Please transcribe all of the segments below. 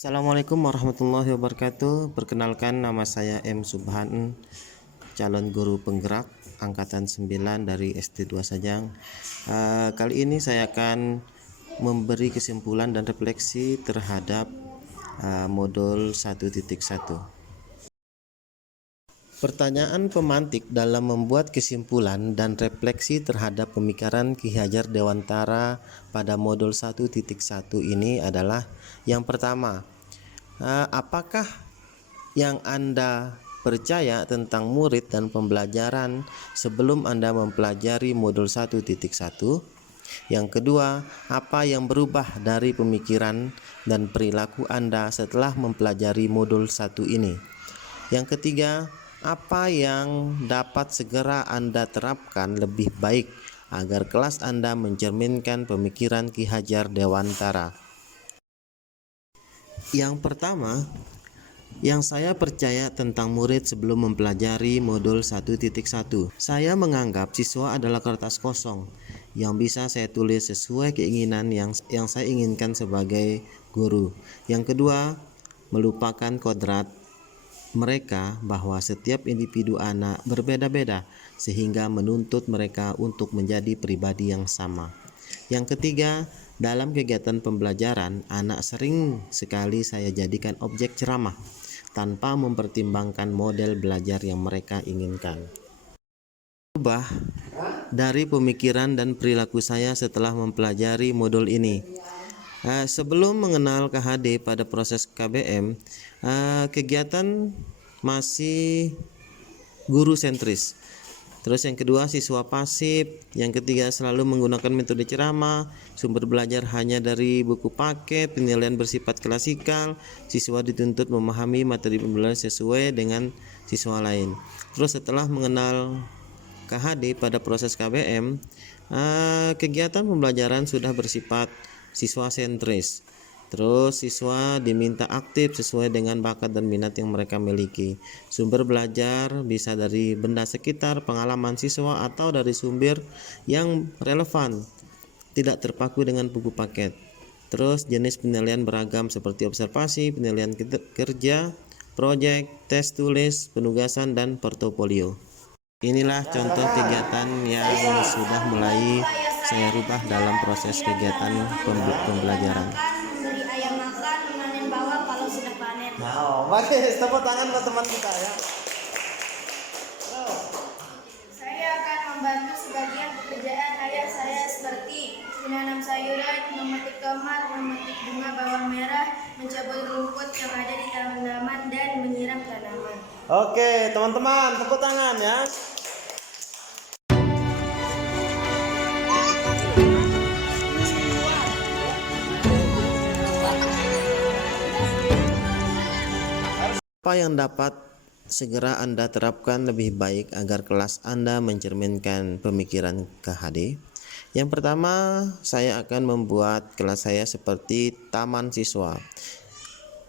Assalamualaikum warahmatullahi wabarakatuh. Perkenalkan, nama saya M. Subhan, calon guru penggerak angkatan 9 dari SD 2 Sajang. Kali ini saya akan memberi kesimpulan dan refleksi terhadap modul 1.1. Pertanyaan pemantik dalam membuat kesimpulan dan refleksi terhadap pemikiran Ki Hajar Dewantara pada modul 1.1 ini adalah yang pertama, apakah yang Anda percaya tentang murid dan pembelajaran sebelum Anda mempelajari modul 1.1? Yang kedua, apa yang berubah dari pemikiran dan perilaku Anda setelah mempelajari modul 1 ini? Yang ketiga, apa yang dapat segera Anda terapkan lebih baik agar kelas Anda mencerminkan pemikiran Ki Hajar Dewantara? Yang pertama, yang saya percaya tentang murid sebelum mempelajari modul 1.1. Saya menganggap siswa adalah kertas kosong yang bisa saya tulis sesuai keinginan yang saya inginkan sebagai guru. Yang kedua, melupakan kodrat mereka bahwa setiap individu anak berbeda-beda sehingga menuntut mereka untuk menjadi pribadi yang sama. Yang ketiga, dalam kegiatan pembelajaran, anak sering sekali saya jadikan objek ceramah tanpa mempertimbangkan model belajar yang mereka inginkan. Berubah dari pemikiran dan perilaku saya setelah mempelajari modul ini. Sebelum mengenal KHD pada proses KBM, kegiatan masih guru sentris. Terus yang kedua, siswa pasif. Yang ketiga, selalu menggunakan metode ceramah. Sumber belajar hanya dari buku paket. Penilaian bersifat klasikal. Siswa dituntut memahami materi pembelajaran sesuai dengan siswa lain. Terus setelah mengenal KHD pada proses KBM, kegiatan pembelajaran sudah bersifat siswa sentris. Terus siswa diminta aktif sesuai dengan bakat dan minat yang mereka miliki. Sumber belajar bisa dari benda sekitar, pengalaman siswa, atau dari sumber yang relevan, tidak terpaku dengan buku paket. Terus jenis penilaian beragam seperti observasi, penilaian kerja, proyek, tes tulis, penugasan, dan portofolio. Inilah contoh kegiatan yang sudah mulai saya rubah dalam proses kegiatan pembelajaran. Memberi ayam makan, memanen bawang kalau sudah panen. Bagus, tepuk tangan buat teman kita ya. Saya akan membantu sebagian pekerjaan ayah saya seperti menanam sayuran, memetik tomat, memetik bunga bawang merah, mencabut rumput yang ada di taman-taman, dan menyiram tanaman. Oke, teman-teman, tepuk tangan ya. Apa yang dapat segera Anda terapkan lebih baik agar kelas Anda mencerminkan pemikiran KHD? Yang pertama, saya akan membuat kelas saya seperti taman siswa,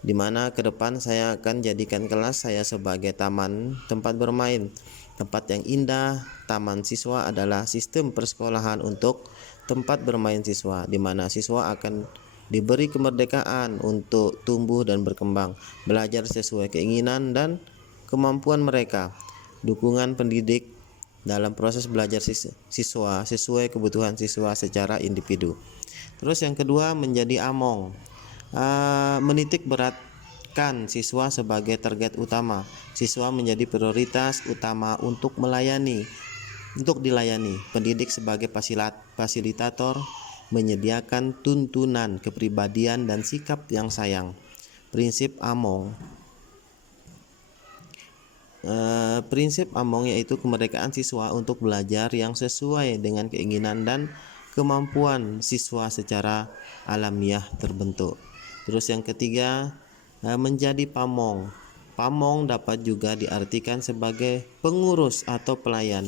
di mana ke depan saya akan jadikan kelas saya sebagai taman tempat bermain, tempat yang indah. Taman siswa adalah sistem persekolahan untuk tempat bermain siswa, di mana siswa akan diberi kemerdekaan untuk tumbuh dan berkembang, belajar sesuai keinginan dan kemampuan mereka. Dukungan pendidik dalam proses belajar siswa sesuai kebutuhan siswa secara individu. Terus yang kedua, menjadi among, menitik beratkan siswa sebagai target utama. Siswa menjadi prioritas utama untuk dilayani. Pendidik sebagai fasilitator, menyediakan tuntunan kepribadian dan sikap yang sayang. Prinsip among. Prinsip among yaitu kemerdekaan siswa untuk belajar yang sesuai dengan keinginan dan kemampuan siswa secara alamiah terbentuk. Terus yang ketiga, menjadi pamong. Pamong dapat juga diartikan sebagai pengurus atau pelayan.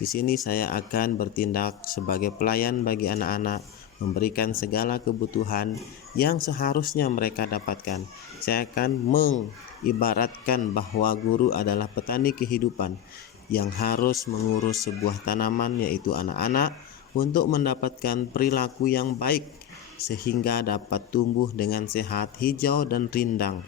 Di sini saya akan bertindak sebagai pelayan bagi anak-anak, memberikan segala kebutuhan yang seharusnya mereka dapatkan. Saya akan mengibaratkan bahwa guru adalah petani kehidupan yang harus mengurus sebuah tanaman, yaitu anak-anak, untuk mendapatkan perilaku yang baik sehingga dapat tumbuh dengan sehat, hijau, dan rindang.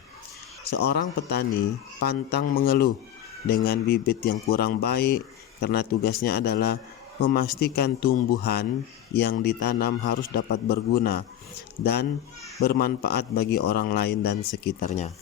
Seorang petani pantang mengeluh dengan bibit yang kurang baik karena tugasnya adalah memastikan tumbuhan yang ditanam harus dapat berguna dan bermanfaat bagi orang lain dan sekitarnya.